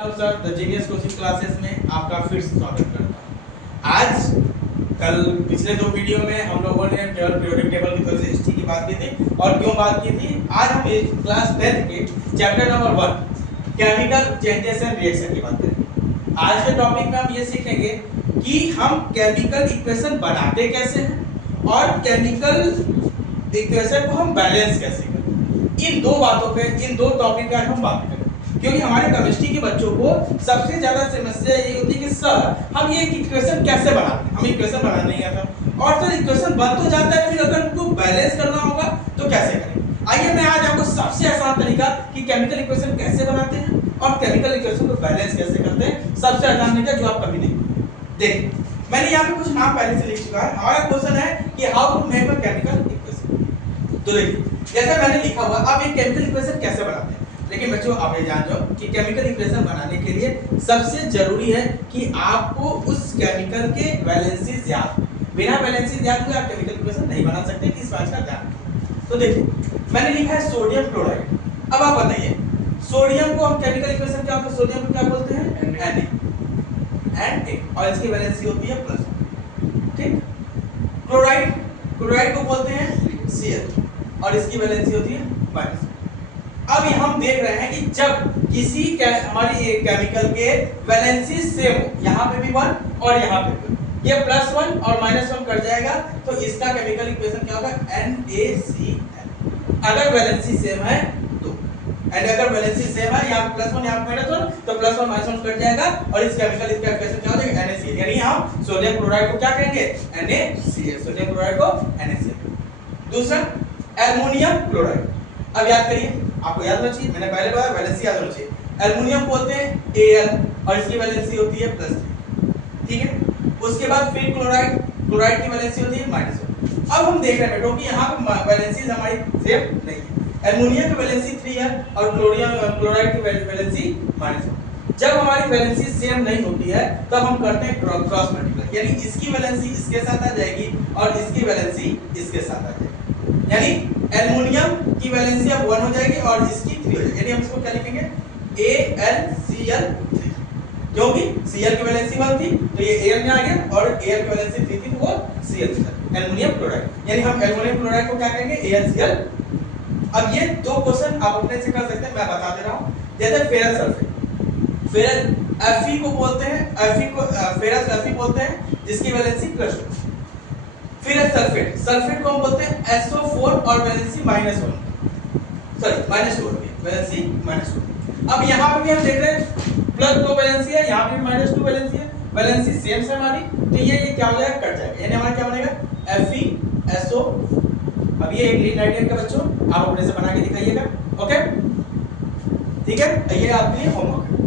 Sir the genius coaching classes में आपका फिर से स्वागत करता हूँ। आज कल पिछले दो वीडियो में हम लोगों ने केवल पीरियोडिक टेबल की थोड़ी सी हिस्ट्री की बात की थी और क्यों बात की थी। आज हम क्लास 10 के chapter number 1 chemical changes and reaction की बात करेंगे। आज के टॉपिक में हम ये सीखेंगे कि हम केमिकल इक्वेशन बनाते कैसे हैं और केमिकल इक्वेशन को हम बैलेंस कैसे करें। इन दो बातों पे, इन दो टॉपिक पर हम बात करेंगे, क्योंकि हमारे केमिस्ट्री के बच्चों को सबसे ज्यादा समस्या ये होती है कि सर हम ये इक्वेशन कैसे बनाते हैं, हमें इक्वेशन बनाना नहीं आता और सर इक्वेशन बन तो जाता है, फिर अगर उनको बैलेंस करना होगा तो कैसे करें। आइए मैं आज आपको सबसे आसान तरीका कि केमिकल इक्वेशन कैसे बनाते हैं और केमिकल इक्वेशन को बैलेंस कैसे करते हैं, सबसे आसान तरीका जो आप कभी नहीं देखिए। मैंने यहाँ पे कुछ नाम पहले से लिख चुका है। हमारा क्वेश्चन है कि how to make a chemical equation. तो देखिए जैसा मैंने लिखा हुआ, आप एक केमिकल इक्वेशन कैसे बनाते हैं। लेकिन बच्चों आप ये जान जाओ कि केमिकल इक्वेशन बनाने के लिए सबसे जरूरी है कि आपको उस केमिकल के वैलेंसीज याद। बिना वैलेंसीज याद हुए आप केमिकल इक्वेशन नहीं बना सकते, इस बात का ध्यान रखें। तो देखिए मैंने लिखा है सोडियम क्लोराइड। अब आप बताइए सोडियम को हम केमिकल इक्वेशन क्या होता है, सोडियम को क्या बोलते हैं, Na और इसकी वैलेंसी होती है प्लस, ठीक। क्लोराइड, क्लोराइड को बोलते हैं Cl और इसकी वैलेंसी होती है माइनस। अब हम देख रहे हैं कि जब किसी हमारी एक केमिकल के वैलेंसी सेम हो, यहाँ पे भी 1 और यहाँ पे भी, ये +1 और -1 कट जाएगा तो इसका केमिकल इक्वेशन क्या होगा, NaCl। अगर वैलेंसी सेम है तो, एंड अगर वैलेंसी सेम है, यहाँ पे +1 यहाँ पे -1 तो +1 -1 कट जाएगा और इस केमिकल इसका इक्वेशन क्या हो जाएगा, NaCl। यानी हम सोडियम क्लोराइड को क्या कहेंगे, NaCl, सोडियम क्लोराइड को NaCl। दूसरा एल्युमिनियम क्लोराइड। अब याद करिए, आपको याद होना चाहिए, मैंने पहले बताया वैलेंसी याद होना चाहिए। एल्युमिनियम बोलते हैं Al और इसकी वैलेंसी होती है +3, ठीक है। उसके बाद फिर क्लोराइड, क्लोराइड की वैलेंसी होती है -1। अब हम देख रहे हैं बेटो कि यहाँ पे वैलेंसीज हमारी सेम नहीं है। एल्युमिनियम की वैलेंसी 3 है और क्लोराइड की वैलेंसी -1। जब हमारी वैलेंसी सेम नहीं होती है तब हम करते हैं क्रॉस मल्टीप्लाई, यानी इसकी वैलेंसी इसके साथ आ जाएगी और इसकी वैलेंसी इसके साथ आ जाएगी। यानी एल्युमिनियम की वैलेंसी अब 1 हो जाएगी और इसकी 3 हो जाएगी। यानी हम इसको क्या लिखेंगे, AlCl3, क्योंकि Cl की वैलेंसी 1 थी तो ये Al में आ गया और Al की वैलेंसी 3 थी तो वो Cl था, एल्युमिनियम क्लोराइड। यानी हम एल्युमिनियम क्लोराइड को क्या कहेंगे, AlCl। अब ये दो क्वेश्चन आप अपने से कर सकते हैं, मैं बता दे रहा हूं। जैसे फेरस सल्फेट, फेरस Fe को बोलते हैं, Fe को फेरस Fe बोलते हैं जिसकी वैलेंसी +2। फिर सल्फेट, सल्फेट को हम बोलते हैं SO4 और वैलेंसी -1, सॉरी -2 होती है, वैलेंसी -2। अब यहाँ पे भी हम देख रहे हैं +2 वैलेंसी है, यहाँ पे भी -2 वैलेंसी है, वैलेंसी सेम से हमारी, तो ये क्या हो जाएगा, कट जाएगा। यानी हमारा क्या बनेगा, FeSO। अब ये एक लीड नाइट्रेट का बच्चों आप अपने से बना के दिखाइएगा, ओके, ठीक है। ये आपके लिए होमवर्क है।